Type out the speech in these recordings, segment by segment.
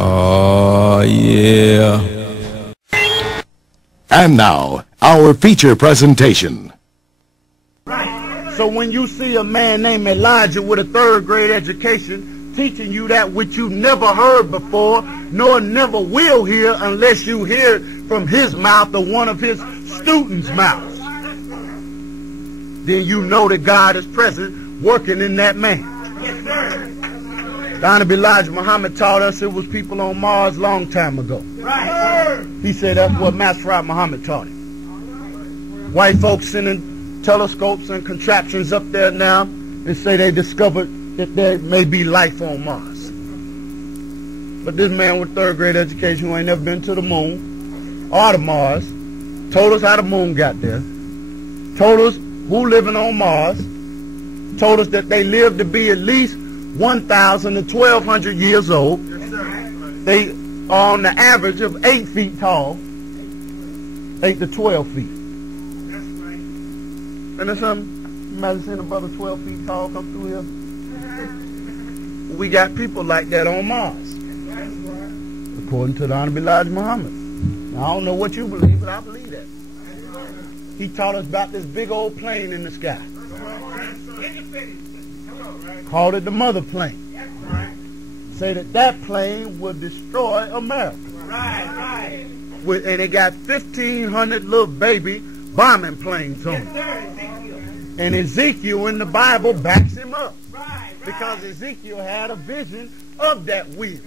Oh, yeah. And now, our feature presentation. So when you see a man named Elijah with a third-grade education teaching you that which you never heard before, nor never will hear unless you hear it from his mouth or one of his students' mouths, then you know that God is present working in that man. Yes, sir. Damon Muhammad taught us it was people on Mars a long time ago. Right. He said that's what Master Muhammad taught him. White folks sending telescopes and contraptions up there now and say they discovered that there may be life on Mars. But this man with third-grade education who ain't never been to the moon or to Mars told us how the moon got there, told us who living on Mars, told us that they lived to be at least 1,000 to 1,200 years old. They are on the average of 8 feet tall, 8 to 12 feet. And there's something, imagine seeing a brother 12 feet tall come through here. We got people like that on Mars, according to the Honorable Elijah Muhammad. Now, I don't know what you believe, but I believe that. He taught us about this big old plane in the sky. Called it the mother plane. Say that plane would destroy America. And it got 1,500 little baby bombing planes on it. And Ezekiel in the Bible backs him up. Because Ezekiel had a vision of that wheel.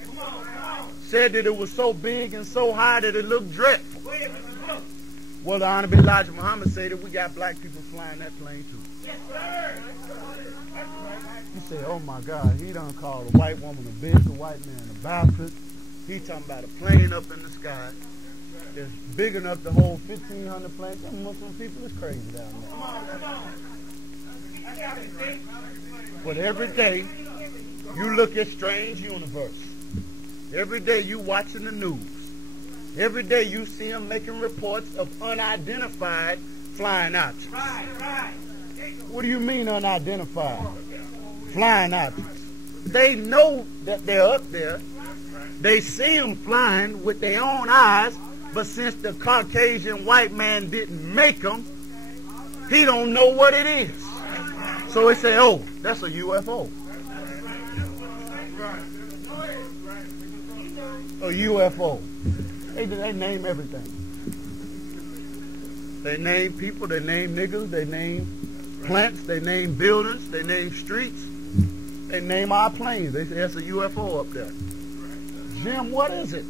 Said that it was so big and so high that it looked dreadful. Well, the Honorable Elijah Muhammad said that we got black people flying that plane too. He said, oh my God, he done called a white woman a bitch, a white man a bastard. He talking about a plane up in the sky that's big enough to hold 1,500 planes. Some Muslim people is crazy down there. But every day you look at Strange Universe. Every day you watching the news. Every day you see them making reports of unidentified flying objects. What do you mean unidentified flying objects? They know that they're up there. They see them flying with their own eyes, but since the Caucasian white man didn't make them, he don't know what it is. So they say, oh, that's a UFO. A UFO. They name everything. They name people, they name niggas, they name plants, they name buildings, they name streets, they name our planes. They say that's a UFO up there. Jim, what is it?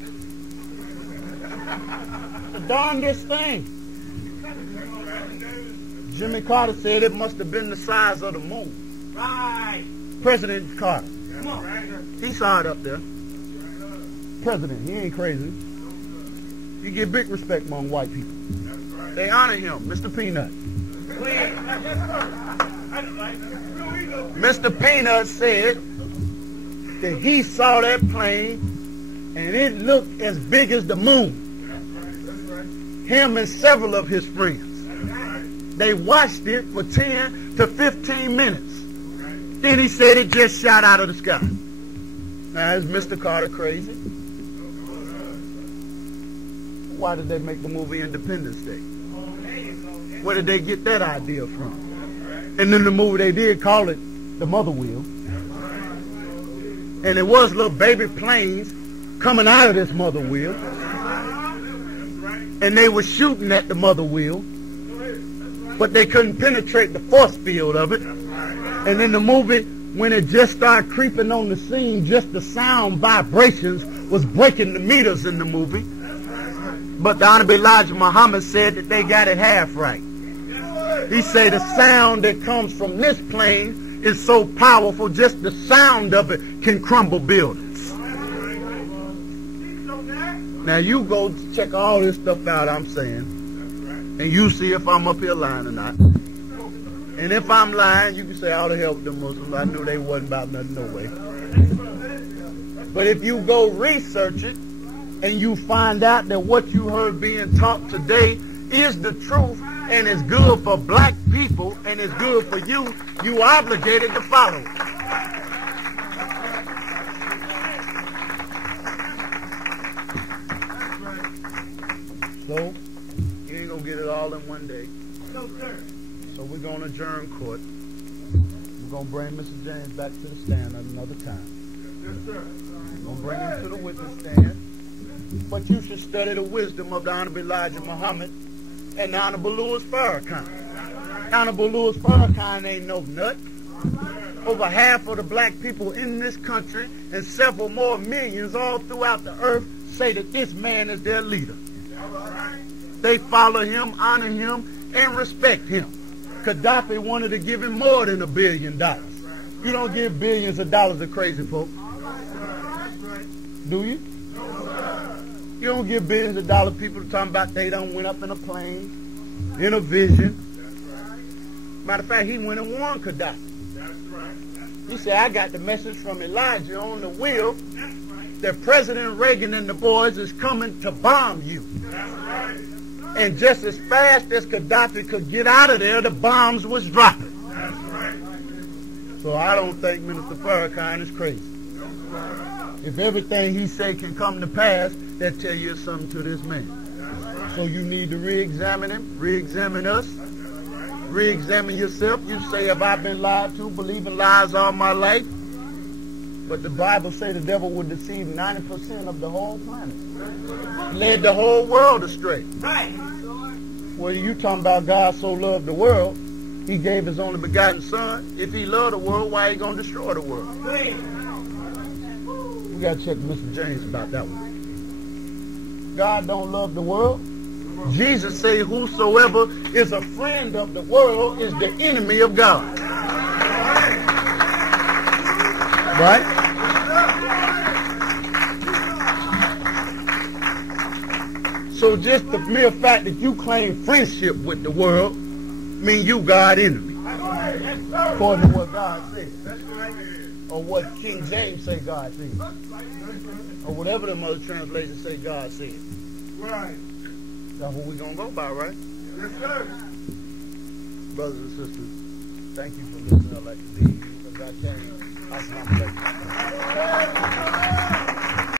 The darndest thing. Jimmy Carter said it must have been the size of the moon. Right. President Carter. He saw it up there. President, he ain't crazy. You get big respect among white people. They honor him, Mr. Peanut. Mr. Peanut said that he saw that plane and it looked as big as the moon. Him and several of his friends. They watched it for 10 to 15 minutes. Then he said it just shot out of the sky. Now, is Mr. Carter crazy? Why did they make the movie Independence Day? Where did they get that idea from? And in the movie they did call it the mother wheel. And it was little baby planes coming out of this mother wheel. And they were shooting at the mother wheel. But they couldn't penetrate the force field of it. And in the movie, when it just started creeping on the scene, just the sound vibrations was breaking the meters in the movie. But the Honorable Elijah Muhammad said that they got it half right. He said the sound that comes from this plane is so powerful, just the sound of it can crumble buildings. Now you go check all this stuff out I'm saying, and you see if I'm up here lying or not. And if I'm lying, you can say, all the hell with the Muslims. I knew they wasn't about nothing, no way. But if you go research it, and you find out that what you heard being taught today is the truth and is good for black people and is good for you, you obligated to follow it. So, you ain't going to get it all in one day. No, sir. So we're going to adjourn court. We're going to bring Mr. James back to the stand at another time. Yes, sir. We're going to bring him to the witness stand. But you should study the wisdom of the Honorable Elijah Muhammad and the Honorable Louis Farrakhan. Honorable Louis Farrakhan ain't no nut. Over half of the black people in this country and several more millions all throughout the earth say that this man is their leader. They follow him, honor him, and respect him. Gaddafi wanted to give him more than $1 billion. You don't give billions of dollars to crazy folk. Do you? You don't give billions of dollars to people talking about they done went up in a plane, in a vision. Matter of fact, he went and warned Gaddafi. He said, I got the message from Elijah on the wheel that President Reagan and the boys is coming to bomb you. And just as fast as Gaddafi could get out of there, the bombs was dropping. So I don't think Minister Farrakhan is crazy. If everything he say can come to pass, that tell you something to this man. So you need to re-examine him, re-examine us, re-examine yourself. You say, have I been lied to, believing lies all my life? But the Bible say the devil would deceive 90% of the whole planet. Led the whole world astray. Right. Well, you talking about God so loved the world, he gave his only begotten son. If he loved the world, why he going to destroy the world? Please. We got to check with Mr. James about that one. God don't love the world. Jesus say whosoever is a friend of the world is the enemy of God. Right? So just the mere fact that you claim friendship with the world mean you God's enemy. According to what God said. Or what King James say God said. Or whatever the other translations say God said. Right. That's what we're going to go by, right? Yes, sir. Brothers and sisters, thank you for listening. I'd like to be here because I came. Assalamu alaikum.